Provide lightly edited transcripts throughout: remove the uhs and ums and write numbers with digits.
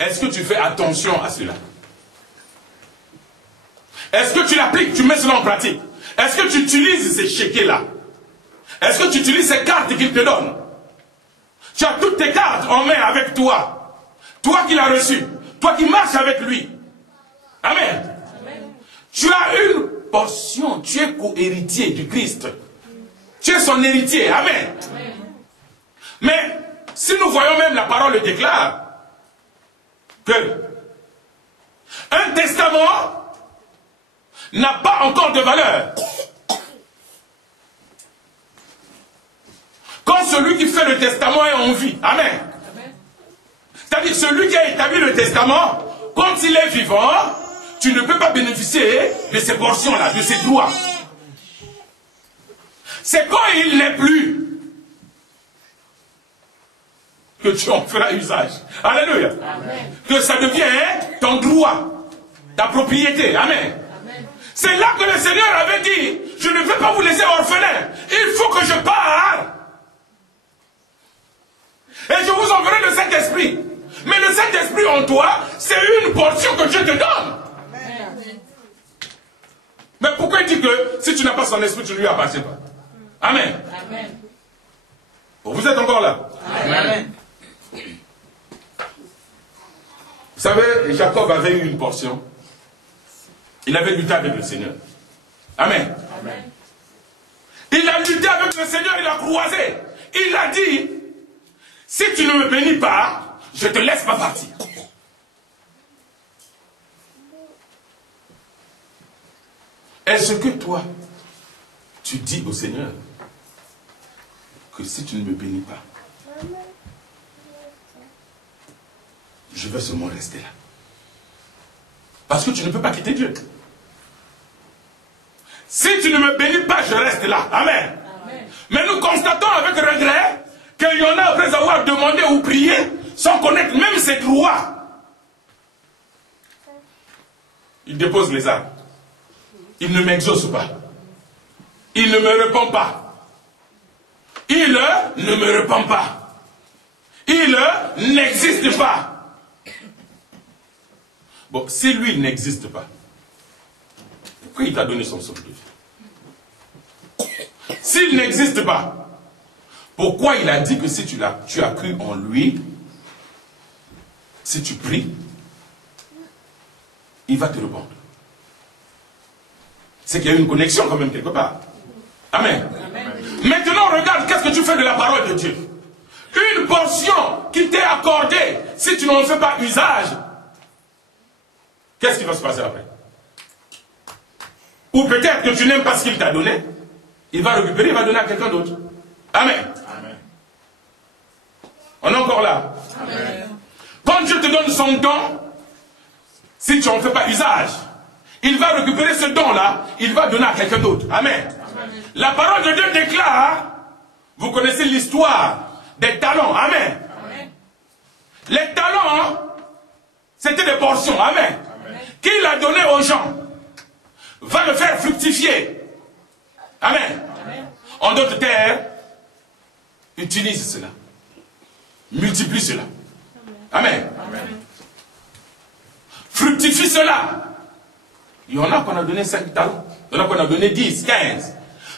Est-ce que tu fais attention à cela? Est-ce que tu l'appliques, tu mets cela en pratique? Est-ce que tu utilises ces chéquiers-là? Est-ce que tu utilises ces cartes qu'il te donne? Tu as toutes tes cartes en main avec toi. Toi qui l'as reçu. Toi qui marches avec lui. Amen. Amen. Tu as une portion. Tu es co-héritier du Christ. Tu es son héritier. Amen. Amen. Mais si nous voyons même la parole le déclare que un testament n'a pas encore de valeur. Quand celui qui fait le testament est en vie. Amen. C'est-à-dire celui qui a établi le testament, quand il est vivant, tu ne peux pas bénéficier de ces portions-là, de ces droits. C'est quand il n'est plus que tu en feras usage. Alléluia. Amen. Que ça devient ton droit, ta propriété. Amen. C'est là que le Seigneur avait dit, je ne veux pas vous laisser orphelins. Il faut que je parte. Et je vous enverrai le Saint-Esprit. Mais le Saint-Esprit en toi, c'est une portion que Dieu te donne. Amen. Mais pourquoi il dit que si tu n'as pas son esprit, tu ne lui appartiens pas? Amen. Amen. Vous êtes encore là? Amen. Vous savez, Jacob avait eu une portion. Il avait lutté avec le Seigneur. Amen. Amen. Il a lutté avec le Seigneur, il a croisé. Il a dit, si tu ne me bénis pas, je ne te laisse pas partir. Est-ce que toi, tu dis au Seigneur que si tu ne me bénis pas, je vais seulement rester là? Parce que tu ne peux pas quitter Dieu. Si tu ne me bénis pas, je reste là. Amen. Amen. Mais nous constatons avec regret qu'il y en a, après avoir demandé ou prié, sans connaître même ses droits, il dépose les armes. Il ne m'exauce pas. Il ne me répond pas. Il ne me répond pas. Il n'existe pas. Bon, si lui il n'existe pas, pourquoi il t'a donné son souffle de vie? S'il n'existe pas, pourquoi il a dit que si tu as cru en lui, si tu pries, il va te répondre? C'est qu'il y a une connexion quand même quelque part. Amen. Amen. Maintenant, regarde qu'est-ce que tu fais de la parole de Dieu. Une portion qui t'est accordée, si tu n'en fais pas usage, qu'est-ce qui va se passer après? Ou peut-être que tu n'aimes pas ce qu'il t'a donné, il va récupérer, il va donner à quelqu'un d'autre. Amen. Amen. On est encore là. Amen. Quand Dieu te donne son don, si tu n'en fais pas usage, il va récupérer ce don-là, il va donner à quelqu'un d'autre. Amen. Amen. La parole de Dieu déclare, vous connaissez l'histoire des talents. Amen. Amen. Les talents, c'était des portions. Amen. Amen. Qui l'a donné aux gens va le faire fructifier. Amen. Amen. En d'autres terres, utilise cela. Multiplie cela. Amen. Amen. Fructifie cela. Il y en a qu'on a donné 5 talents. Il y en a qu'on a donné 10, 15.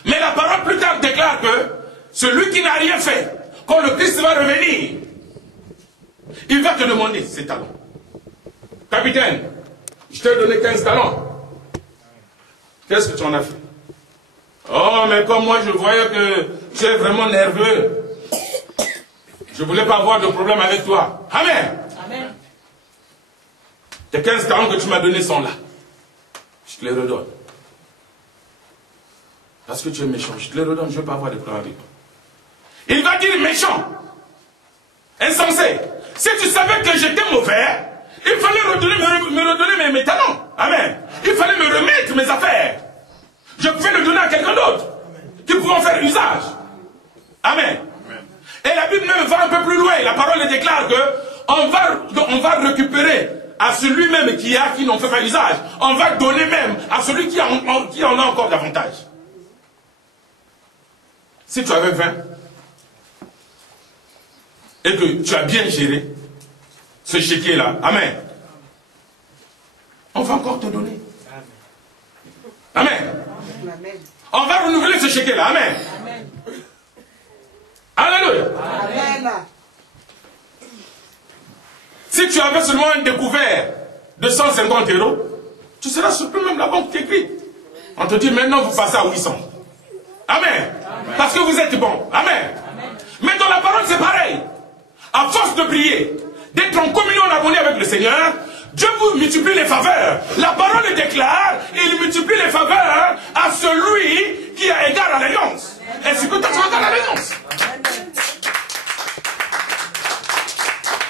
Mais la parole plus tard déclare que celui qui n'a rien fait, quand le Christ va revenir, il va te demander ces talents. Capitaine, je t'ai donné 15 talents. Qu'est-ce que tu en as fait? Oh, mais comme moi je voyais que tu es vraiment nerveux, je ne voulais pas avoir de problème avec toi. Amen. Amen. Tes 15 talents que tu m'as donnés sont là. Je te les redonne. Parce que tu es méchant, je te les redonne, je ne veux pas avoir de problème avec toi. Il va dire méchant, insensé. Si tu savais que j'étais mauvais, il fallait me redonner mes talents. Amen. Il fallait me remettre mes affaires. Je pouvais le donner à quelqu'un d'autre qui pouvait en faire usage. Amen. Amen. Et la Bible même va un peu plus loin. La parole déclare que on va récupérer à celui-même qui n'en fait pas usage. On va donner même à celui qui en a encore davantage. Si tu avais 20 et que tu as bien géré, ce chéquier-là, amen, on va encore te donner. Amen. On va renouveler ce chéquier-là, amen. Alléluia. Amen. Si tu avais seulement un découvert de 150 €, tu seras surpris, même la banque t'écrit. On te dit maintenant vous passez à 800. Amen. Amen. Parce que vous êtes bon. Amen. Amen. Mais dans la parole c'est pareil. À force de prier, d'être en communion en harmonie avec le Seigneur, Dieu vous multiplie les faveurs. La parole déclare, il multiplie les faveurs à celui qui a égard à l'alliance. Est-ce que tu as égard à l'alliance?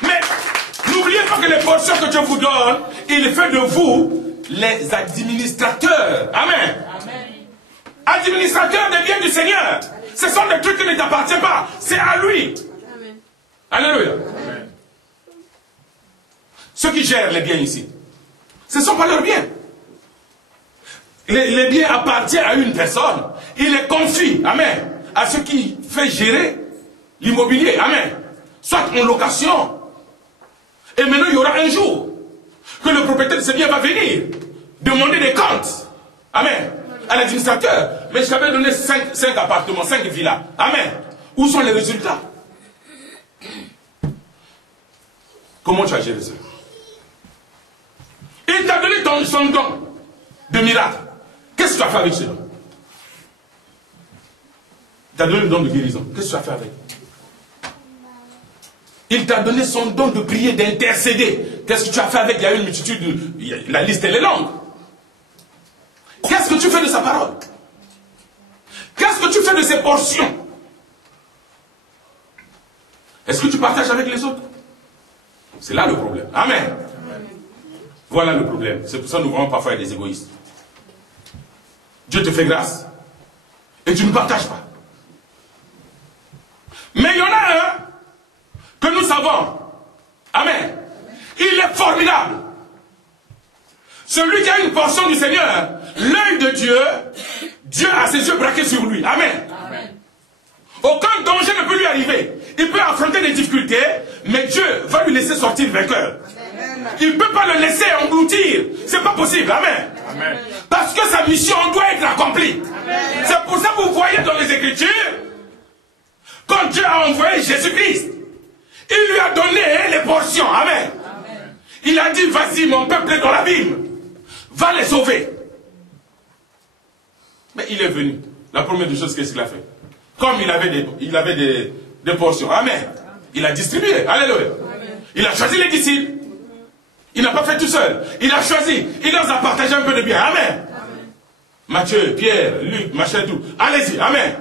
Mais n'oubliez pas que les portions que Dieu vous donne, il fait de vous les administrateurs. Amen. Amen. Administrateurs des biens du Seigneur. Ce sont des trucs qui ne t'appartiennent pas. C'est à lui. Amen. Alléluia. Amen. Ceux qui gèrent les biens ici, ce ne sont pas leurs biens. Les biens appartiennent à une personne. Il les confie, amen, à ceux qui fait gérer l'immobilier, amen. Soit en location. Et maintenant, il y aura un jour que le propriétaire de ces biens va venir demander des comptes, amen, à l'administrateur. Mais je t'avais donné 5 appartements, 5 villas, amen. Où sont les résultats? Comment tu as géré ça? Il t'a donné son don de miracle. Qu'est-ce que tu as fait avec ce don? Il t'a donné le don de guérison. Qu'est-ce que tu as fait avec? Il t'a donné son don de prier, d'intercéder. Qu'est-ce que tu as fait avec? Il y a une multitude, la liste elle est longue. Qu'est-ce que tu fais de sa parole? Qu'est-ce que tu fais de ses portions? Est-ce que tu partages avec les autres? C'est là le problème. Amen. Voilà le problème. C'est pour ça que nous voyons parfois des égoïstes. Dieu te fait grâce. Et tu ne partages pas. Mais il y en a un que nous savons. Amen. Il est formidable. Celui qui a une portion du Seigneur, l'œil de Dieu, Dieu a ses yeux braqués sur lui. Amen. Amen. Aucun danger ne peut lui arriver. Il peut affronter des difficultés, mais Dieu va lui laisser sortir vainqueur. Il ne peut pas le laisser engloutir. C'est pas possible. Amen. Amen. Parce que sa mission doit être accomplie. C'est pour ça que vous voyez dans les Écritures, quand Dieu a envoyé Jésus-Christ, il lui a donné les portions. Amen. Amen. Il a dit, vas-y, mon peuple est dans l'abîme. Va les sauver. Mais il est venu. La première des choses, qu'est-ce qu'il a fait? Comme il avait des portions. Amen. Il a distribué. Alléluia. Il a choisi les disciples. Il n'a pas fait tout seul. Il a choisi. Il leur a partagé un peu de bien. Amen. Amen. Matthieu, Pierre, Luc, machin, tout. Allez-y. Amen.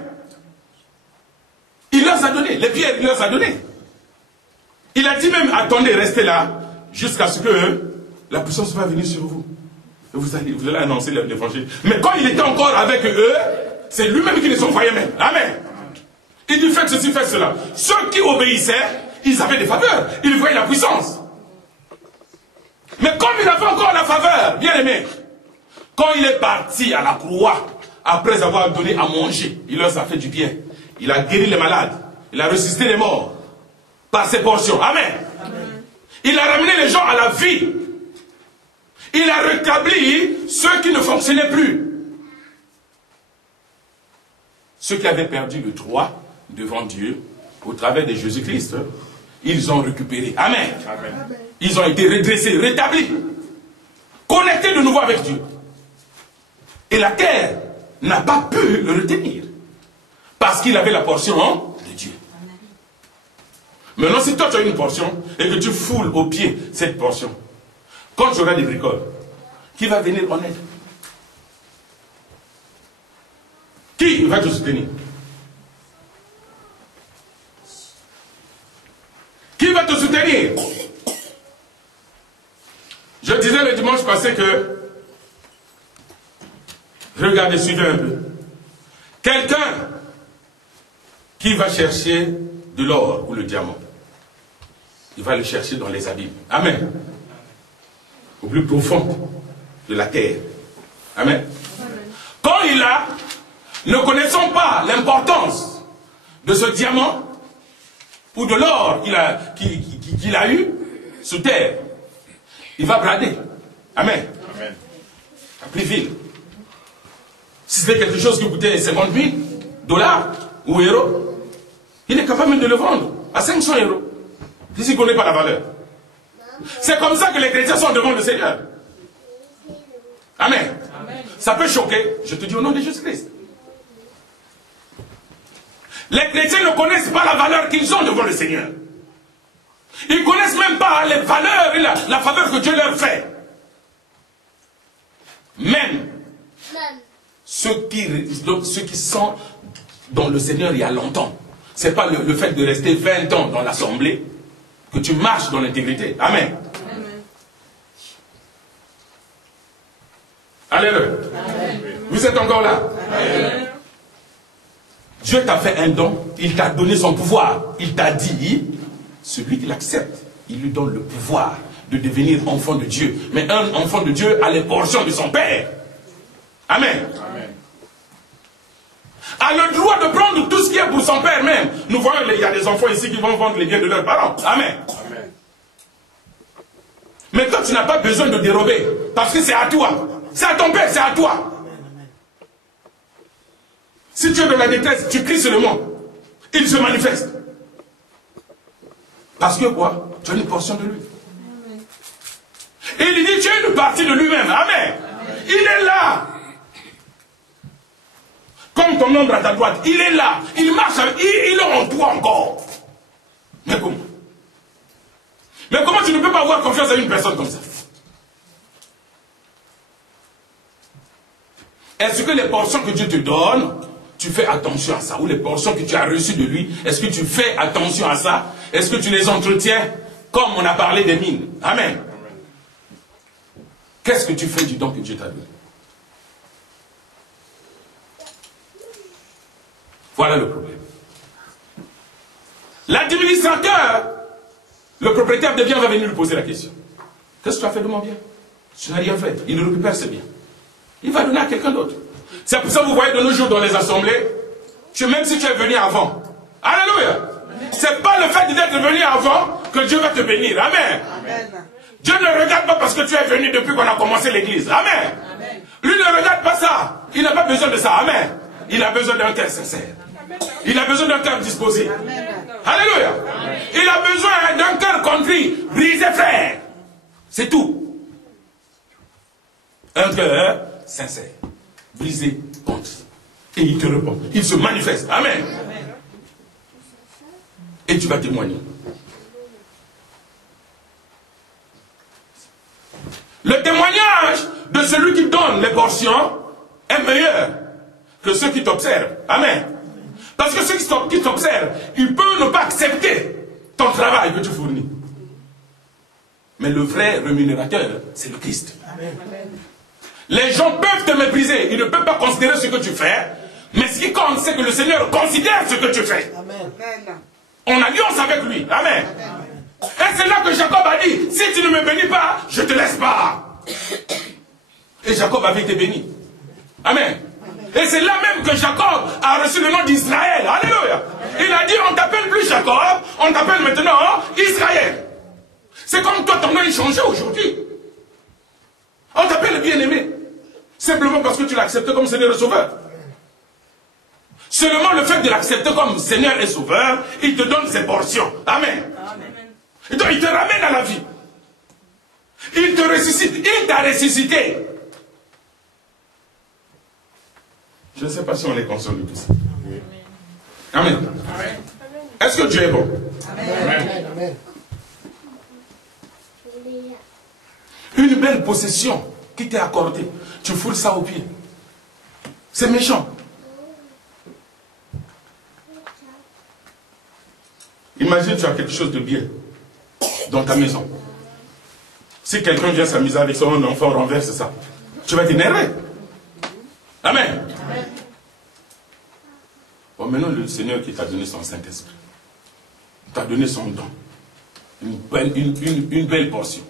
Il leur a donné. Les pierres, il leur a donné. Il a dit même, attendez, restez là, jusqu'à ce que la puissance va venir sur vous. Et vous allez annoncer l'évangile. Mais quand il était encore avec eux, c'est lui-même qui les envoyait même. Amen. Il dit, faites ceci, faites cela. Ceux qui obéissaient, ils avaient des faveurs. Ils voyaient la puissance. Mais comme il avait encore la faveur, bien aimé, quand il est parti à la croix, après avoir donné à manger, il leur a fait du bien. Il a guéri les malades. Il a ressuscité les morts. Par ses portions. Amen. Amen. Il a ramené les gens à la vie. Il a rétabli ceux qui ne fonctionnaient plus. Ceux qui avaient perdu le droit devant Dieu, au travers de Jésus-Christ, ils ont récupéré. Amen. Amen. Ils ont été redressés, rétablis, connectés de nouveau avec Dieu. Et la terre n'a pas pu le retenir. Parce qu'il avait la portion de Dieu. Maintenant, si toi tu as une portion et que tu foules au pied cette portion, quand tu auras des bricoles, qui va venir en aide? Qui va te soutenir? Qui va te soutenir? Je disais le dimanche passé que, regardez, suivez un peu. Quelqu'un qui va chercher de l'or ou le diamant, il va le chercher dans les abîmes. Amen. Au plus profond de la terre. Amen. Quand il a, ne connaissant pas l'importance de ce diamant ou de l'or qu'il a eu, sous terre. Il va brader. Amen. Amen. À Priville. Si c'était quelque chose qui coûtait 50 000 $ ou euros, il est capable de le vendre à 500 €. S'il ne connaît pas la valeur. C'est comme ça que les chrétiens sont devant le Seigneur. Amen. Amen. Ça peut choquer. Je te dis au nom de Jésus-Christ. Les chrétiens ne connaissent pas la valeur qu'ils ont devant le Seigneur. Ils ne connaissent même pas les valeurs et la faveur que Dieu leur fait. Même ceux qui sont dans le Seigneur il y a longtemps. Ce n'est pas le fait de rester 20 ans dans l'assemblée que tu marches dans l'intégrité. Amen. Amen. Alléluia. Vous êtes encore là? Amen. Dieu t'a fait un don, il t'a donné son pouvoir. Il t'a dit, celui qui l'accepte, il lui donne le pouvoir de devenir enfant de Dieu. Mais un enfant de Dieu a les portions de son Père. Amen. Amen. A le droit de prendre tout ce qui est pour son Père même. Nous voyons, il y a des enfants ici qui vont vendre les biens de leurs parents. Amen. Amen. Mais toi, tu n'as pas besoin de dérober. Parce que c'est à toi. C'est à ton Père, c'est à toi. Si tu es dans la détresse, tu cries sur le monde. Il se manifeste. Parce que quoi? Tu as une portion de lui. Et il dit, tu as une partie de lui-même. Amen. Il est là. Comme ton ombre à ta droite. Il est là. Il marche avec. Il est en toi encore. Mais comment? Mais comment tu ne peux pas avoir confiance à une personne comme ça? Est-ce que les portions que Dieu te donne, tu fais attention à ça? Ou les portions que tu as reçues de lui, est-ce que tu fais attention à ça? Est-ce que tu les entretiens comme on a parlé des mines? Amen. Qu'est-ce que tu fais du don que Dieu t'a donné? Voilà le problème. L'administrateur, le propriétaire des biens va venir lui poser la question. Qu'est-ce que tu as fait de mon bien? Tu n'as rien fait. Il récupère ses biens. Il va donner à quelqu'un d'autre. C'est pour ça que vous voyez de nos jours dans les assemblées, même si tu es venu avant. Alléluia. C'est pas le fait d'être venu avant que Dieu va te bénir. Amen. Amen. Dieu ne regarde pas parce que tu es venu depuis qu'on a commencé l'église. Amen. Amen. Lui ne regarde pas ça. Il n'a pas besoin de ça. Amen. Il a besoin d'un cœur sincère. Il a besoin d'un cœur disposé. Amen. Alléluia. Amen. Il a besoin d'un cœur contrit, brisé, frère. C'est tout. Un cœur sincère, brisé, contrit. Et il te répond. Il se manifeste. Amen. Amen. Et tu vas témoigner. Le témoignage de celui qui donne les portions est meilleur que ceux qui t'observent. Amen. Parce que ceux qui t'observent, ils peuvent ne pas accepter ton travail que tu fournis. Mais le vrai rémunérateur, c'est le Christ. Amen. Les gens peuvent te mépriser, ils ne peuvent pas considérer ce que tu fais, mais ce qui compte, c'est que le Seigneur considère ce que tu fais. Amen. En alliance avec lui. Amen. Amen. Et c'est là que Jacob a dit, si tu ne me bénis pas, je ne te laisse pas. Et Jacob avait été béni. Amen. Et c'est là même que Jacob a reçu le nom d'Israël. Alléluia. Il a dit, on t'appelle plus Jacob, on t'appelle maintenant Israël. C'est comme toi, ton nom est changé aujourd'hui. On t'appelle bien-aimé. Simplement parce que tu l'acceptes comme Seigneur et Sauveur. Seulement le fait de l'accepter comme Seigneur et Sauveur, il te donne ses portions. Amen. Et donc il te ramène à la vie. Il te ressuscite. Il t'a ressuscité. Je ne sais pas si on est conscient de tout ça. Amen. Amen. Est-ce que Dieu est bon? Amen. Amen. Une belle possession qui t'est accordée, tu foules ça au pied. C'est méchant. Imagine tu as quelque chose de bien dans ta maison. Si quelqu'un vient s'amuser avec son enfant, renverse ça. Tu vas t'énerver. Amen. Bon, maintenant le Seigneur qui t'a donné son Saint-Esprit, t'a donné son don, une belle portion.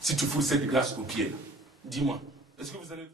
Si tu fous cette grâce au pied, dis-moi, est-ce que vous allez...